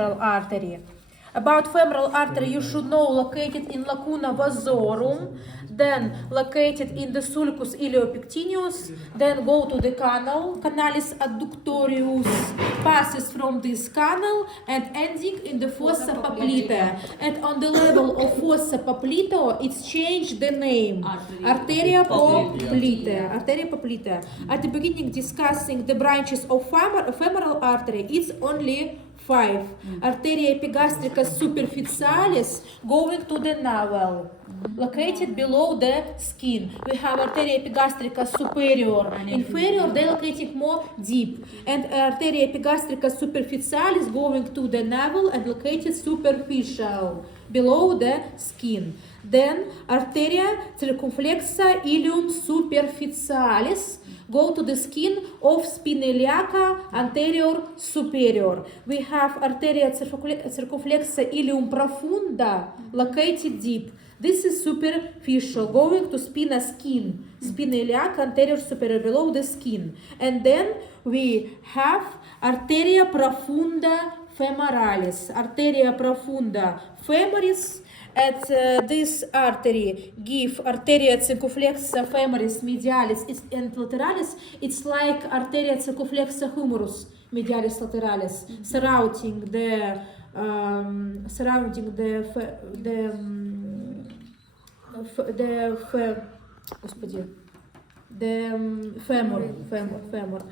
artery. About femoral artery, you should know located in lacuna vasorum, then located in the sulcus iliopectineus, then go to the canal, canalis adductorius, passes from this canal and ending in the fossa popltea. And on the level of fossa popltea, it's changed the name, arteria popltea. Arteria popltea. At the beginning, discussing the branches of femoral artery, it's only 5. Arteria epigastrica superficialis going to the navel, located below the skin. We have arteria epigastrica superior, inferior, they located more deep. And arteria epigastrica superficialis going to the navel and located superficial, below the skin. Then arteria circumflexa ilium superficialis go to the skin of spina iliaca anterior superior. We have arteria circumflexa ilium profunda located deep. This is superficial, going to spina skin, spina iliaca anterior superior, below the skin. And then we have arteria profunda femoralis, arteria profunda femoris. At this artery give arteria circumflexa femoris medialis and lateralis. It's like arteria circumflexa humerus medialis lateralis, surrounding the femur.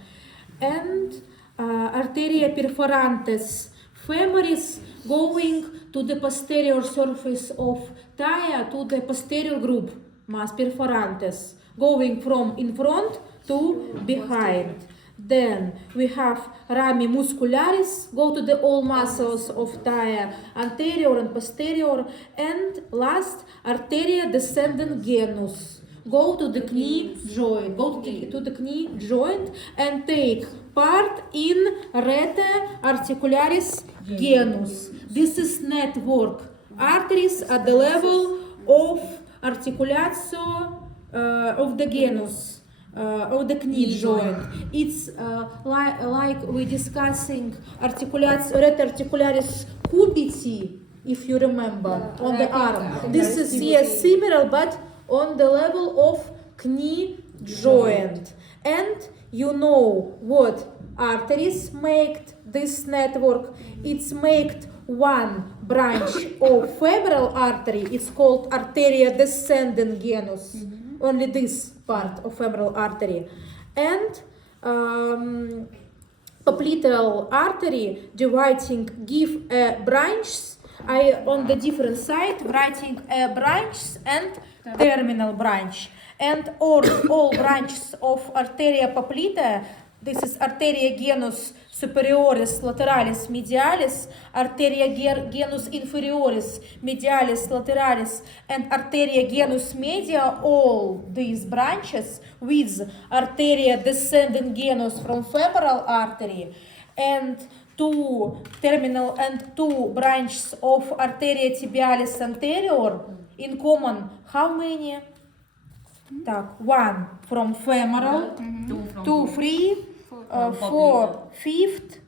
And arteria perforantes femoris going to the posterior surface of tibia to the posterior group, mas perforantes, going from in front to behind. Then we have rami muscularis, go to the all muscles of tibia, anterior and posterior. And last, arteria descendens genus, go to the knee joint, to the knee joint and take part in rete articularis genus. This is network arteries at the level of articulatio of the genus, of the knee joint. It's like we're discussing rete articularis cubiti, if you remember, on the arm. This is similar, but on the level of knee joint. And you know what arteries make this network. It's made one branch of femoral artery. It's called arteria descendens genus. Only this part of femoral artery. And popliteal artery dividing give a branch. I on the different side writing a branch and terminal branch. And all branches of arteria popltea, this is arteria genus superioris lateralis medialis, arteria genus inferioris medialis lateralis, and arteria genus media, all these branches with arteria descendens genus from femoral artery, and two terminal and two branches of arteria tibialis anterior in common. How many? One from femoral, two free, four fifth.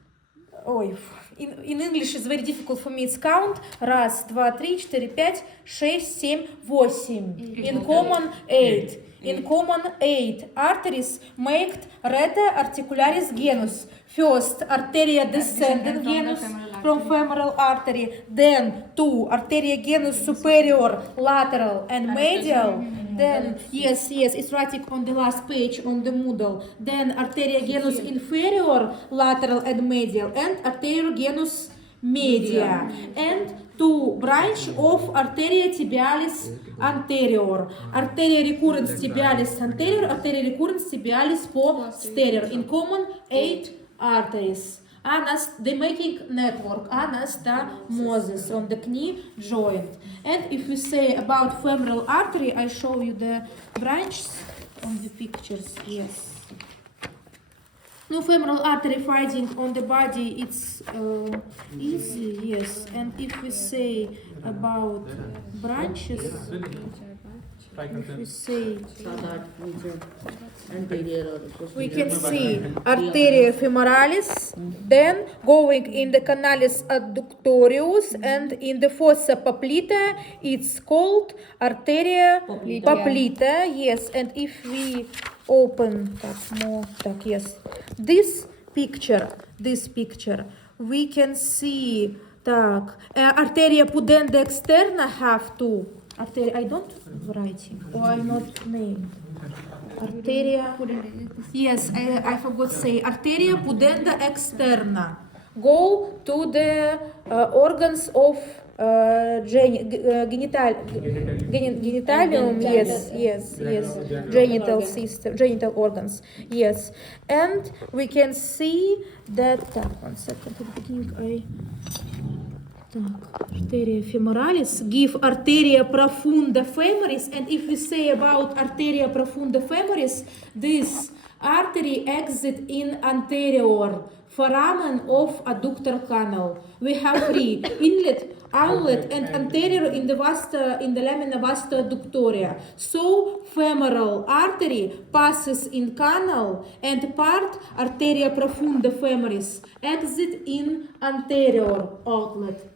In English it's very difficult for me. It's count. 1, 2, 3, 4, 5, 6, 7, 8. In common 8. In common 8 arteries make rete articularis genus. First, arteria descendens genus from femoral artery. Then 2, arteria genus superior, lateral and medial. Then, yes, it's writing on the last page on the Moodle. Then arteria genus inferior, lateral and medial, and arteria genus media. And 2 branch of arteria tibialis anterior. Arteria recurrens tibialis anterior, arteria recurrens tibialis posterior. In common 8 arteries. They're making network, anastomosis on the knee joint. And if we say about femoral artery, I show you the branches on the pictures. Yes. No, femoral artery finding on the body, it's easy, yes. And if we say about branches, if we see, anterior or we can see arteria femoralis, then going in the canalis adductorius, and in the fossa poplita, it's called arteria poplita. Yes, and if we open more, yes, this picture, we can see arteria pudenda externa have two. Arteria, I don't writing, or I not name. Arteria, yes, I forgot to say, arteria pudenda externa. Go to the organs of genitalium, yes, genital system, genital organs, yes. And we can see that, 1 second, at the beginning arteria femoralis, give arteria profunda femoris, and if we say about arteria profunda femoris, this artery exit in anterior foramen of adductor canal. We have three: inlet, outlet, and anterior in the lamina vasta adductoria. So femoral artery passes in canal, and part arteria profunda femoris exit in anterior outlet.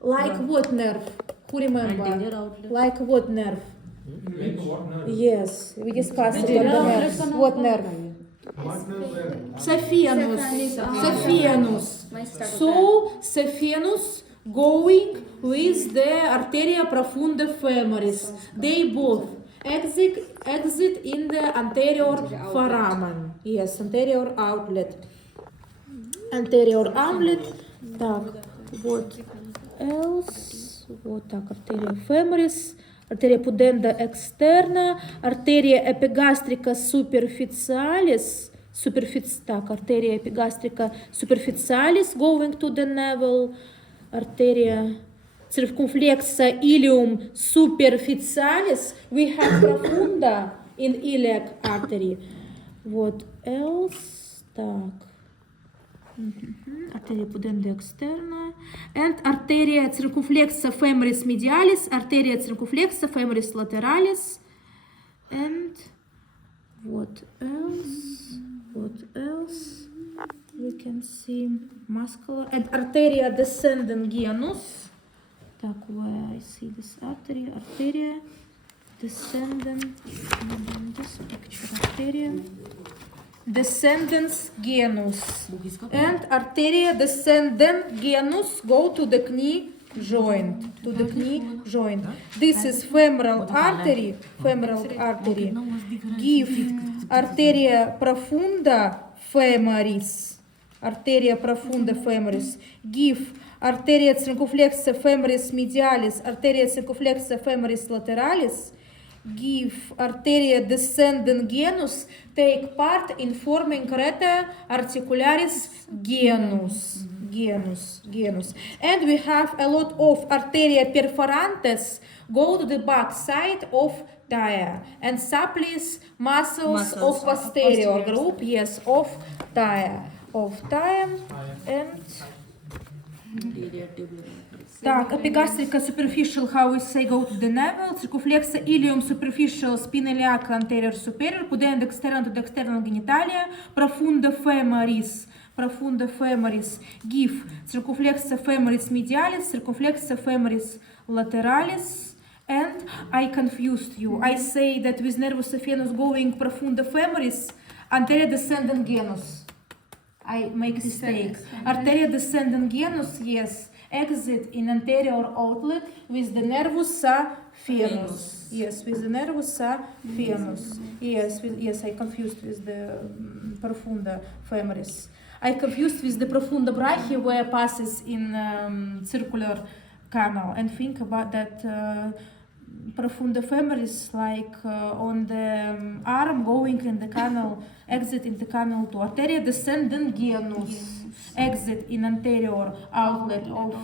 Like what nerve? Who remember? Like what nerve? Yes, we discussed about the nerves. What nerve? Saphenous. So saphenous going with the arteria profunda femoris. They both exit in the anterior foramen. Yes, anterior outlet. Anterior outlet. What else? What arteria femoris, arteria pudenda externa, arteria epigastrica superficialis, arteria epigastrica superficialis going to the navel, arteria circumflexa ilium superficialis. We have profunda in iliac artery. What else? Arteria pudenda externa, and arteria circumflexa femoris medialis, arteria circumflexa femoris lateralis, and what else? We can see muscular, and arteria descendens genus. Where I see this arteria descendens, this picture, arteria descendens genus, and arteria descendens genus go to the knee joint, This is femoral artery, give arteria profunda femoris, give arteria circumflexa femoris medialis, arteria circumflexa femoris lateralis, give arteria descendens genus, take part in forming rete articularis genus. And we have a lot of arteria perforantes go to the back side of tire, and supplis muscles of posterior group, yes, of tire, and epigastrica superficial, how we say, go to the navel, circumflexa ilium superficial, spina iliaca anterior superior, pudenda external to the external genitalia, profunda femoris, give circumflexa femoris medialis, circumflexa femoris lateralis, and I confused you. I say that with nervus saphenous going profunda femoris, anterior descendens genus. I make mistake. Arteria descendens genus, yes, exit in anterior outlet with the nervus saphenous. Yes, with the nervus saphenous. Yes, I confused with the profunda femoris. I confused with the profunda brachia, where passes in circular canal, and think about that profunda femoris, like on the arm going in the canal, exit in the canal to arteria descendens genus, exit in anterior outlet of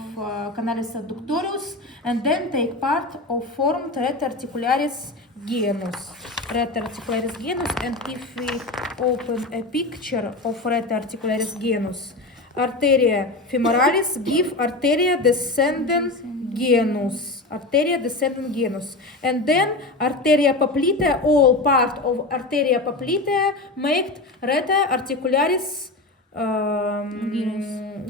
canalis adductorius, and then take part of formed rete articularis genus. And if we open a picture of rete articularis genus, arteria femoralis give arteria descendens genus. Arteria descendens genus. And then arteria popliteae, all part of arteria popliteae make rete articularis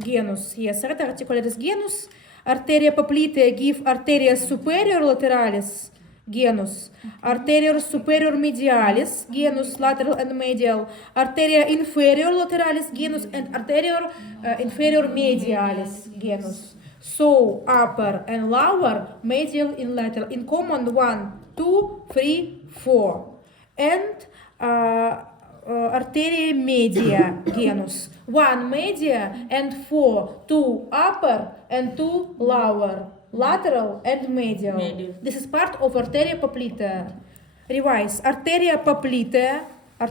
genus. Yes, rete articularis genus. Arteria popliteae give arteria superior lateralis genus. Arteria superior medialis genus, lateral and medial. Arteria inferior lateralis genus and arteria inferior medialis genus. So upper and lower, medial and lateral. In common 1, 2, 3, 4. And arteria media genus. 1 media and 4. 2 upper and 2 lower. Lateral and medial. This is part of arteria popliteae. Revise. Arteria popliteae.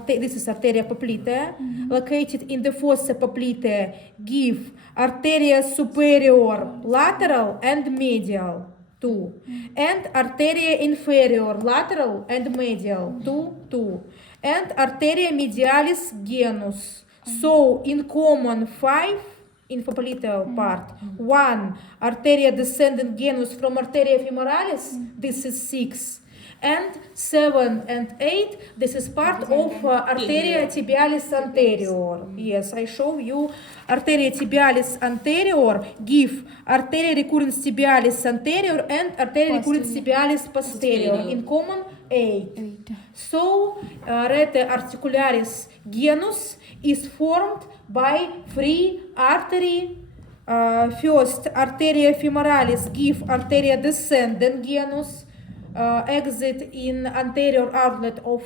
This is arteria popliteae, located in the fossa popliteae, give arteria superior lateral and medial 2, and arteria inferior lateral and medial 2, and arteria medialis genus. So in common 5 in popliteal part, 1 arteria descending genus from arteria femoralis, this is 6. And 7 and 8, this is part of arteria tibialis anterior. Yes, I show you arteria tibialis anterior give arteria recurrens tibialis anterior and arteria recurrens tibialis posterior. In common 8. So rete articularis genus is formed by 3 artery. First, arteria femoralis give arteria descendens genus. Exit in anterior outlet of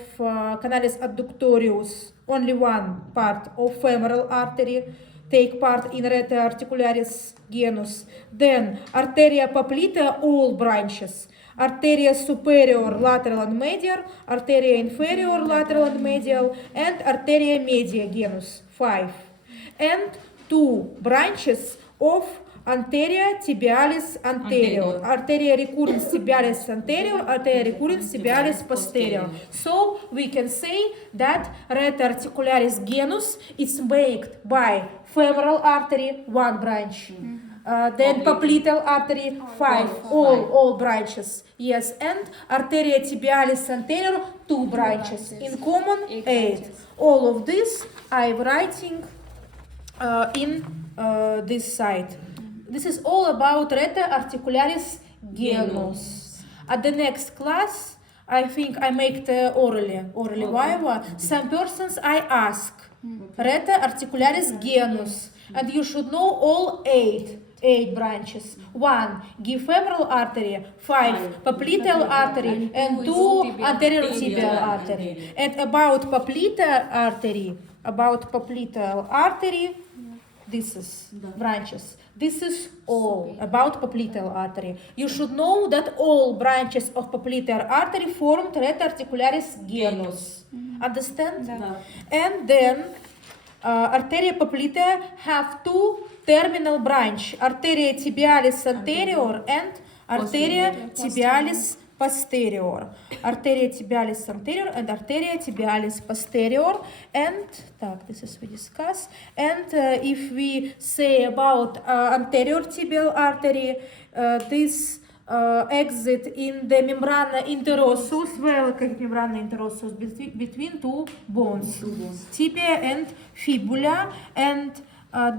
canalis adductorius, only 1 part of femoral artery, take part in rete articularis genus. Then arteria popliteae, all branches. Arteria superior lateral and medial, arteria inferior lateral and medial, and arteria media genus, 5. And 2 branches of anteria tibialis anterior, arteria recurrens tibialis anterior, arteria recurrens tibialis posterior. So we can say that rete articularis genus is made by femoral artery, 1 branch. Then popliteal artery, 5, all branches. Yes, and arteria tibialis anterior, 2 branches. In common, 8. All of this I'm writing in this side. This is all about rete articularis genus. At the next class, I think I make the orally viva. Some persons I ask rete articularis genus, and you should know all 8 branches. 1 give femoral artery, 5 popliteal artery, and 2 anterior tibial artery. And about popliteal artery, this is branches. This is all about popliteal artery. You should know that all branches of popliteal artery formed rete articularis genus. Understand? And then arteria popliteae have 2 terminal branch, arteria tibialis anterior and arteria tibialis posterior. Arteria tibialis anterior and arteria tibialis posterior. And this is we discuss. And if we say about anterior tibial artery, this exit in the membrana interosseus, well-located membrana interosseus between 2 bones, tibia and fibula, and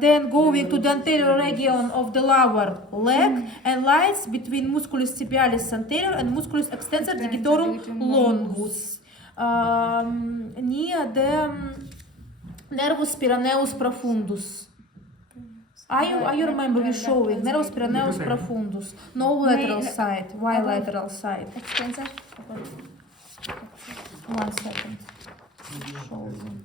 then going to the anterior region of the lower leg and lies between musculus tibialis anterior and musculus extensor digitorum longus, near the nervus peroneus profundus. I remember you showing nervus peroneus profundus. No lateral side. Why lateral side? Extensor. 1 second. Show you.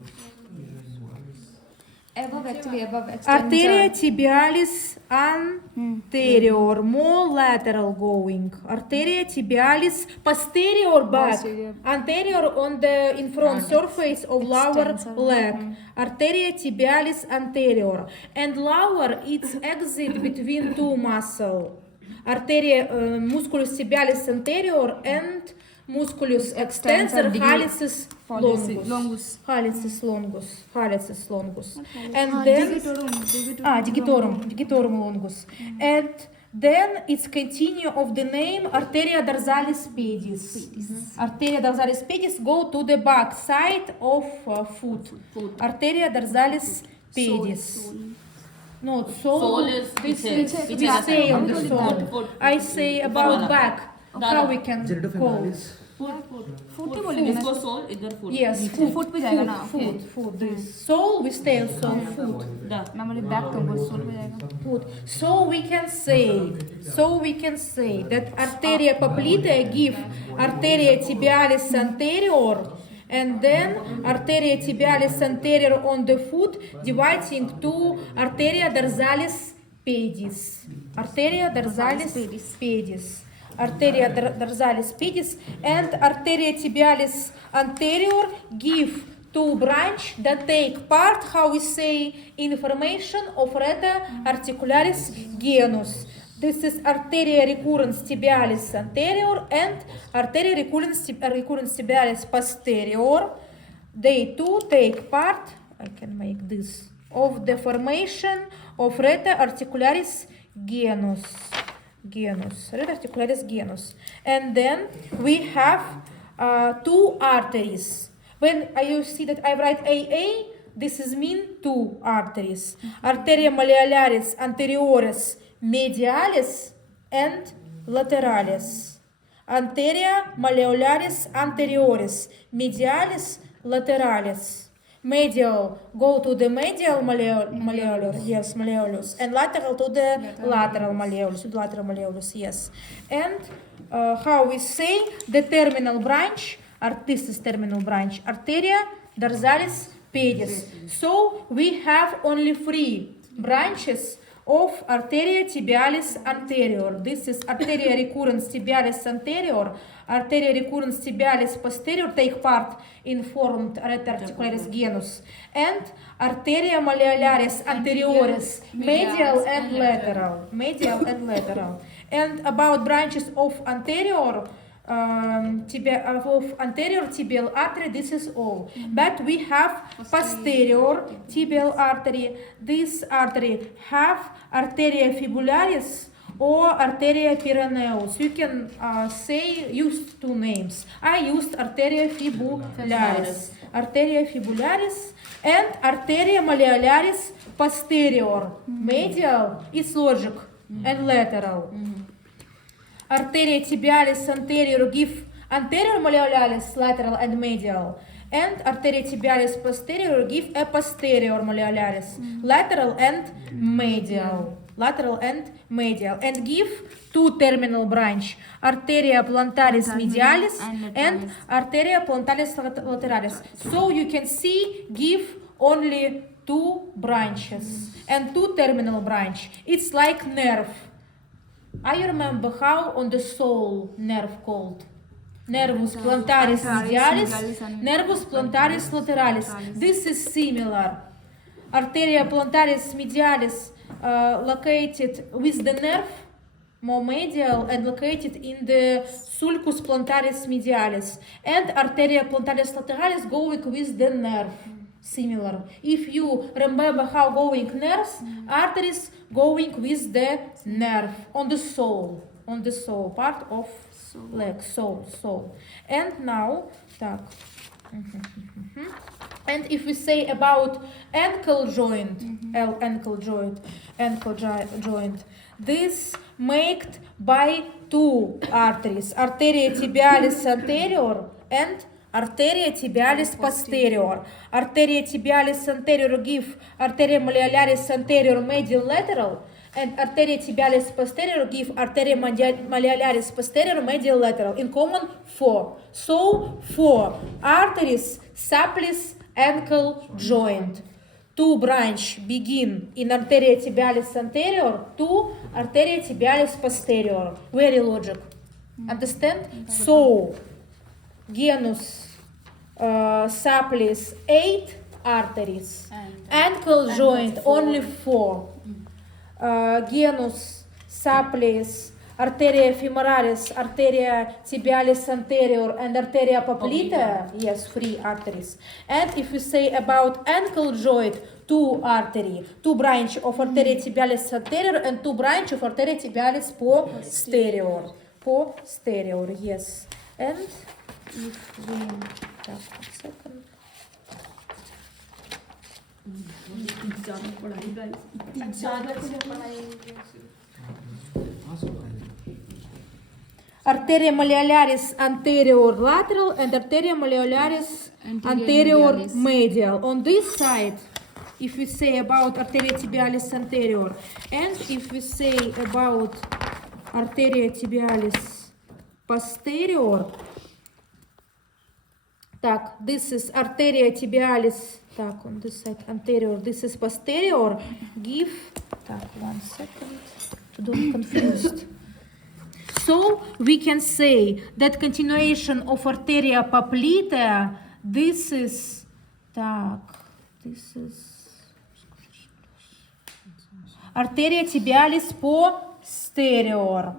Above extensor. Arteria tibialis anterior, more lateral going. Arteria tibialis posterior back. Posterior. Anterior on the in front surface of lower Extensor. leg. Arteria tibialis anterior. And lower, its exit between 2 muscle. Arteria musculus tibialis anterior and musculus extensor hallucis longus. Hallucis longus. And then digitorum longus. And then it's continue of the name arteria dorsalis pedis. Arteria dorsalis pedis go to the back side of foot. Arteria dorsalis pedis. No, Sole is this which is is- we which say is- on the sole. Foot. I say about back. How we can call? Foot ही बोलेंगे ना इसको soul इधर foot Yes, foot पे जाएगा ना foot. This sole we stay on sole foot. मैं बोले बैक तो बोल सोल पे जाएगा Foot. So we can say that arteria popltea give arteria tibialis anterior, and then arteria tibialis anterior on the foot dividing to arteria dorsalis pedis. Arteria dorsalis pedis. Arteria dorsalis pedis and arteria tibialis anterior give two branch that take part, how we say, information of rete articularis genus. This is arteria recurrens tibialis anterior and arteria recurrens tibialis posterior. They too take part, I can make this, of the formation of rete articularis genus. Rete articularis genus. And then we have two arteries. When you see that I write AA, this is mean two arteries. Arteria malleolaris anterioris medialis and lateralis. Arteria malleolaris anterioris medialis lateralis. Medial go to the medial malleolus, yes, malleolus, and lateral to the lateral malleolus, yes. And how we say the terminal branch, this is terminal branch, arteria dorsalis pedis. So we have only three branches of arteria tibialis anterior. This is arteria recurrens tibialis anterior, arteria recurrens tibialis posterior take part in formed rete articularis genus, and arteria malleolaris anterioris medial and lateral. And about branches of anterior anterior tibial artery, this is all. But we have posterior tibial artery. This artery have arteria fibularis or arteria pyreneus. You can use two names. I used arteria fibularis. Arteria fibularis and arteria malleolaris posterior. Medial is logic and lateral. Arteria tibialis anterior give anterior malleolaris lateral and medial, and arteria tibialis posterior give a posterior malleolaris lateral and medial, and give two terminal branch, arteria plantaris medialis and arteria plantaris lateralis. So you can see give only two branches and two terminal branch. It's like nerve. I remember how on the sole nerve called nervus plantaris medialis, nervus plantaris lateralis. This is similar. Arteria plantaris medialis located with the nerve, more medial, and located in the sulcus plantaris medialis, and arteria plantaris lateralis going with the nerve. Similar. If you remember how going nerves, arteries going with the nerve on the sole, part of leg, sole. And now, and if we say about ankle joint, ankle joint, this made by two arteries, arteria tibialis anterior and arteria tibialis posterior. Arteria tibialis anterior give arteria malleolaris anterior medial lateral, and arteria tibialis posterior give arteria malleolaris posterior medial lateral. In common, four. So, four arteries supplis ankle joint. Two branch begin in arteria tibialis anterior, two arteria tibialis posterior. Very logic. Understand? So, genus supplis 8 arteries, ankle joint only 4. Genus supplis arteria femoralis, arteria tibialis anterior, and arteria poplita, yes, 3 arteries. And if we say about ankle joint, 2 artery, 2 branch of arteria tibialis anterior and 2 branch of arteria tibialis posterior. Posterior, yes. And if we, just a second. Arteria malleolaris anterior lateral and arteria malleolaris anterior medial. On this side, if we say about arteria tibialis anterior, and if we say about arteria tibialis posterior, this is arteria tibialis, on this side anterior, this is posterior, give, 1 second, to don't confused. So we can say that continuation of arteria poplita, this is arteria tibialis posterior.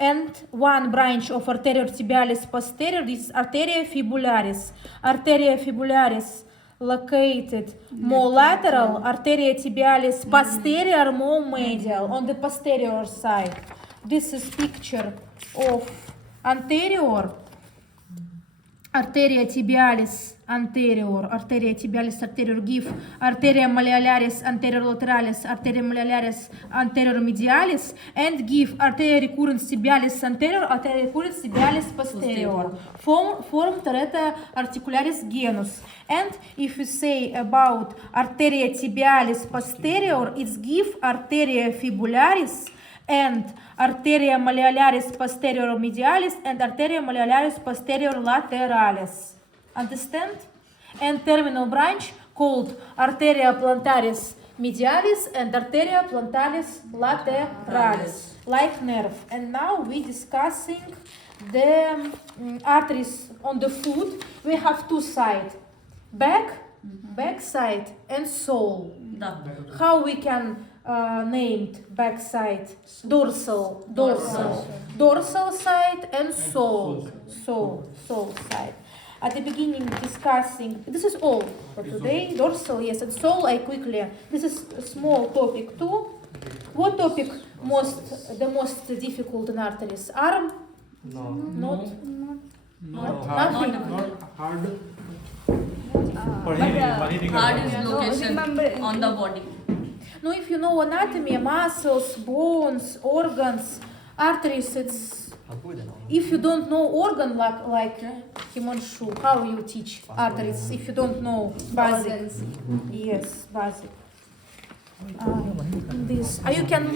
And one branch of arteria tibialis posterior, this is arteria fibularis. Arteria fibularis located more lateral, arteria tibialis posterior more medial, on the posterior side. This is picture of anterior, arteria tibialis anterior, give arteria malleolaris anterior lateralis, arteria malleolaris anterior medialis, and give arteria recurrens tibialis anterior, arteria recurrens tibialis posterior. Form tereta articularis genus. And if we say about arteria tibialis posterior, it's give arteria fibularis and arteria malleolaris posterior medialis and arteria malleolaris posterior lateralis. Understand? And terminal branch called arteria plantaris medialis and arteria plantaris lateralis, like nerve. And now we discussing the arteries on the foot. We have 2 sides, back side and sole. How we can name back side? Dorsal side and sole side. At the beginning discussing, this is all for today, dorsal, yes, and sole, I quickly, this is a small topic too. What topic the most difficult in arteries? Arm? No. Not? Nothing. Nothing? Hard. Hard is location on the body. No, if you know anatomy, muscles, bones, organs, arteries, it's... If you don't know organ like Himanshu, how you teach arteries if you don't know basic? Yes, basic. This. You can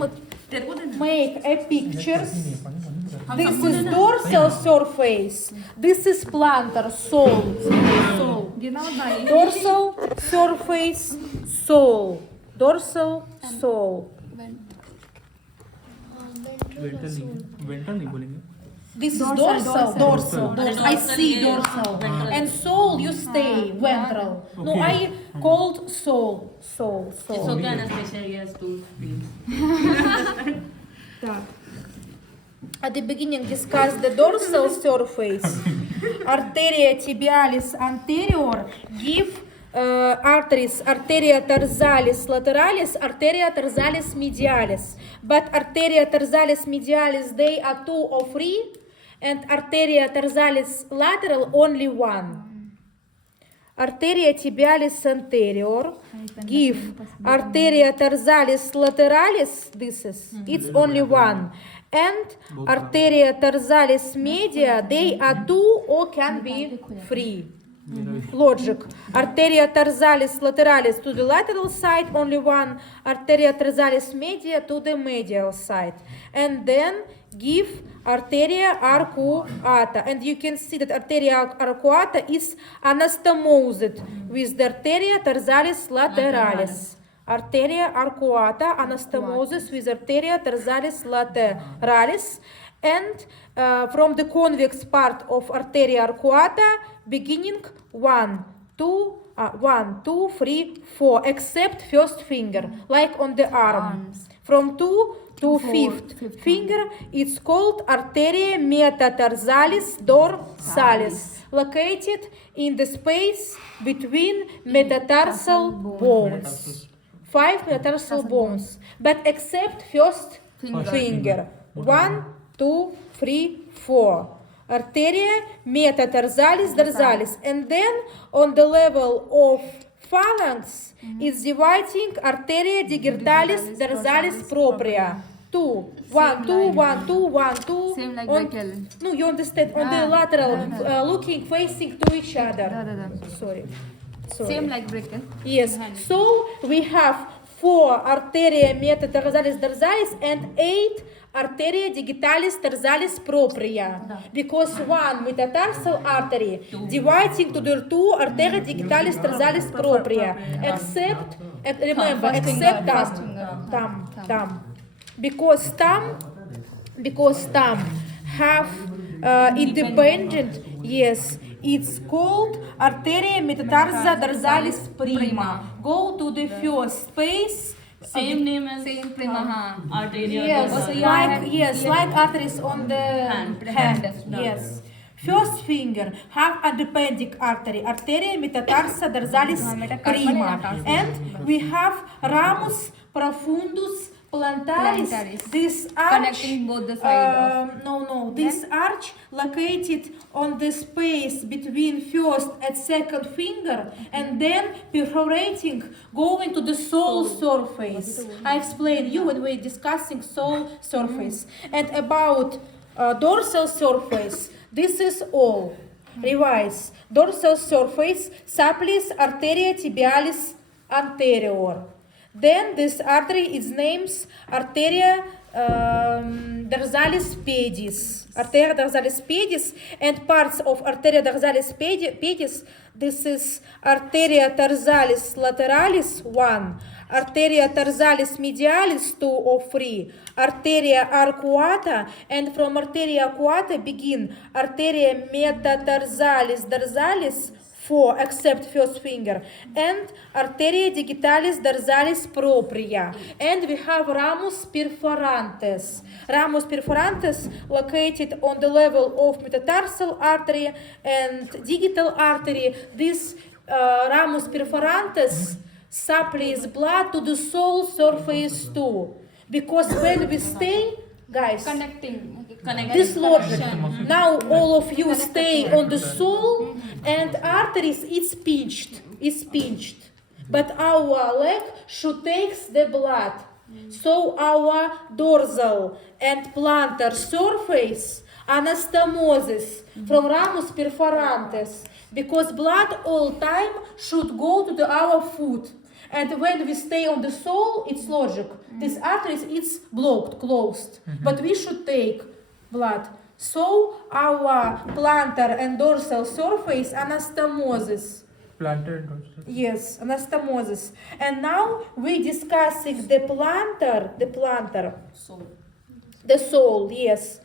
make a picture. This is dorsal surface. This is plantar, sole. Dorsal surface, sole. Dorsal, sole. Ventral नहीं बोलेंगे. This is dorsal. I see dorsal. And sole, you stay ventral. No, I called sole. It's okay, Anastasia, he has 2 feet. At the beginning, discuss the dorsal surface. Arteria tibialis anterior give arteries, arteria tarsalis lateralis, arteria tarsalis medialis. But arteria tarsalis medialis, they are 2 or 3, and arteria tarsalis lateral only 1. Arteria tibialis anterior give arteria tarsalis lateralis, it's only 1. And arteria tarsalis media, they are 2 or can be 3. Logic. Arteria tarsalis lateralis to the lateral side, only 1. Arteria tarsalis media to the medial side. And then give arteria arcuata. And you can see that arteria arcuata is anastomosed with the arteria tarsalis lateralis. Arteria arcuata anastomoses with arteria tarsalis lateralis. And from the convex part of arteria arcuata, beginning 1, 2, 3, 4, except first finger, like on the arm. From 2 to fifth finger. It's called arteria metatarsalis dorsalis, located in the space between metatarsal bones. 5 metatarsal bones, but except first finger. 1, 2, 3, 4. Arteria metatarsalis dorsalis, and then on the level of phalanx is dividing arteria digitalis dorsalis propria. 2, 1, 2, 1, 2, 1, 2. Same like On- Bechtel. No, you understand? On the lateral, looking, facing to each other. Sorry. Same like Bechtel. Yes. So we have 4 arteria metatarsalis dorsalis and 8 arteria digitalis dorsalis propria. Because 1 metatarsal artery dividing to the 2 arteria digitalis dorsalis propria. Except, remember, except thumb. Because thumb have independent, yes, it's called arteria metatarsa dorsalis prima. Go to the first space. Same name as Same prima. arteria. Yes, like arteries on the hand. Yes. First finger have appendix artery, arteria metatarsa dorsalis prima, and we have ramus profundus plantaris. This arch, Connecting both the sides this arch located on the space between first and second finger, and then perforating, going to the sole surface. I explained you when we were discussing sole surface. And about dorsal surface, this is all. Revise. Dorsal surface, supplis arteria tibialis anterior. Then this artery is named arteria dorsalis pedis. Arteria dorsalis pedis, and parts of arteria dorsalis pedis. This is arteria dorsalis lateralis 1, arteria dorsalis medialis 2 or 3, arteria arcuata, and from arteria arcuata begin arteria metatarsalis dorsalis 4, except first finger, and arteria digitalis dorsalis propria. And we have ramus perforantes. Ramus perforantes located on the level of metatarsal artery and digital artery. This ramus perforantes supplies blood to the sole surface too. Because when we stay, guys, Connecting. this logic. Now all of you stay on the sole, and arteries is pinched. But our leg should take the blood. So our dorsal and plantar surface anastomosis from ramus perforantes, because blood all time should go to our foot. And when we stay on the sole, it's logic. This arteries it's blocked, closed. But we should take blood. So our plantar and dorsal surface anastomosis. Plantar and dorsal. Yes, anastomosis. And now we discussing the plantar. The sole, yes.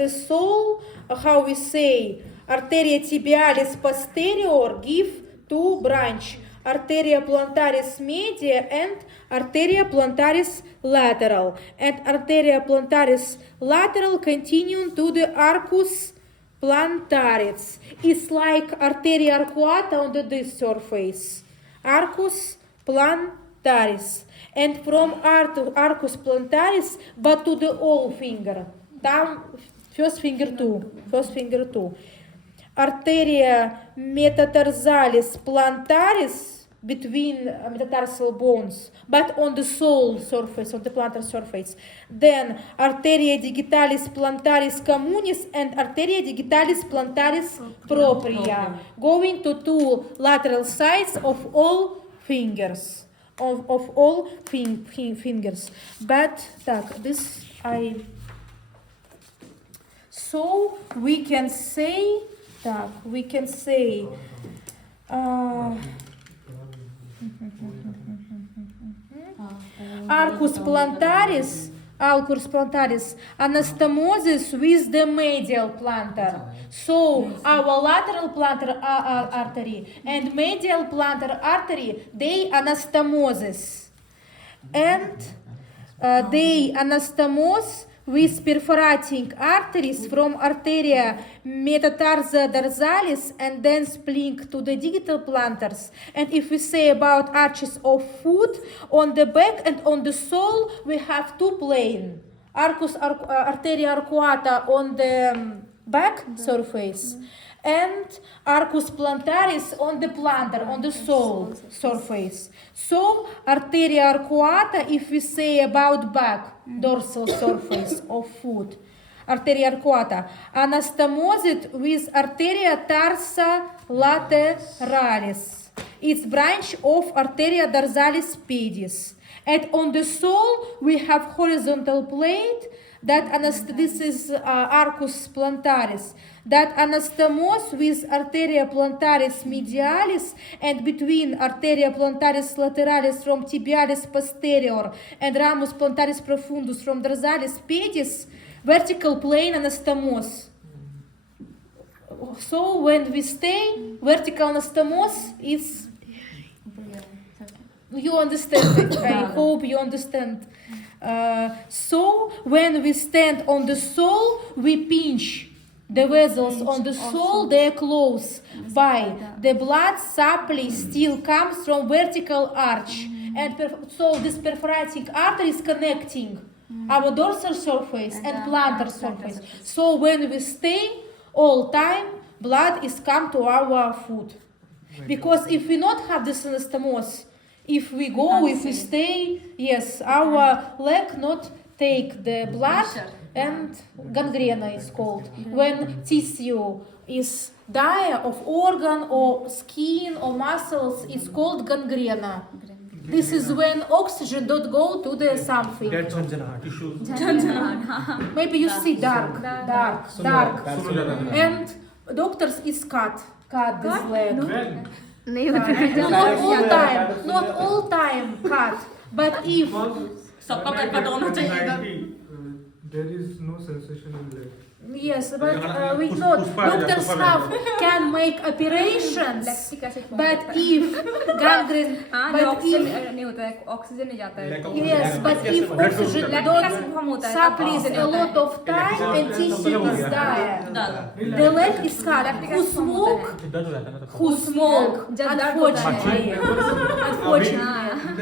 The sole, how we say, arteria tibialis posterior give 2 branch. Arteria plantaris media and arteria plantaris lateral. And arteria plantaris lateral continuing to the arcus plantaris. It's like arteria arcuata on this surface. Arcus plantaris. And from arcus plantaris, but to the whole finger. Down, first finger two. Arteria metatarsalis plantaris between metatarsal bones, but on the sole surface, on the plantar surface. Then arteria digitalis plantaris communis and arteria digitalis plantaris propria, going to 2 lateral sides of all fingers. Of all fingers. But this so we can say arcus plantaris anastomosis with the medial plantar. So our lateral plantar artery and medial plantar artery, they anastomosis. And they anastomose with perforating arteries from arteria metatarsa dorsalis and then splink to the digital plantars. And if we say about arches of foot, on the back and on the sole we have two plane. Arteria arcuata on the back surface and arcus plantaris on the plantar, on the sole surface. So arteria arcuata, if we say about back, dorsal surface of foot, arteria arcuata, anastomosed with arteria tarsa lateralis. It's branch of arteria dorsalis pedis. And on the sole we have horizontal plate that this is arcus plantaris, that anastomose with arteria plantaris medialis and between arteria plantaris lateralis from tibialis posterior and ramus plantaris profundus from dorsalis pedis, vertical plane anastomose. So when we stay, vertical anastomose is, you understand it. I hope you understand. So when we stand on the sole, we pinch the vessels on the sole, they are closed by the blood supply still comes from vertical arch. And so this perforating artery is connecting our dorsal surface and plantar surface. So when we stay all time, blood is come to our foot. Because if we not have this anastomose, if we go, if we stay, yes, our leg not take the blood and gangrena is called. When tissue is die of organ or skin or muscles, it's called gangrena. This is when oxygen don't go to the something. Maybe you see dark. And doctors is cut this leg. Not all time cut, but if सबका पैर cut होना चाहिए. There is no sensation in leg. yes, but we know doctors can make operations, but if gangrene, but if नहीं होता है, oxygen नहीं जाता है. yes, but if oxygen don't supplies a lot of time and tissue is dire, the leg is cut. Who smoke, unfortunately,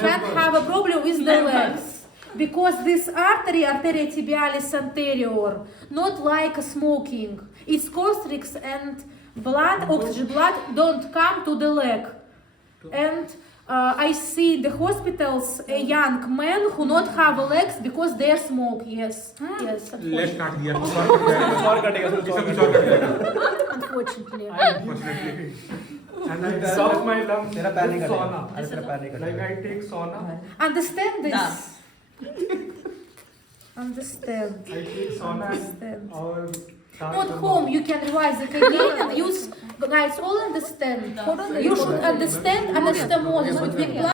can have a problem with the legs. Because this arteria tibialis anterior, not like smoking, it's constricts and blood, oxygen blood don't come to the leg. And I see in the hospitals a young men who not have legs because they smoke. Yes, yes. Leg काट दिया. Unfortunately. And I suck my lungs with sauna. Like I take sauna. Understand this? Understand. I take sauna. Understand. Or Not home, you can revise it again and use, guys, all understand. You should understand anastomosis.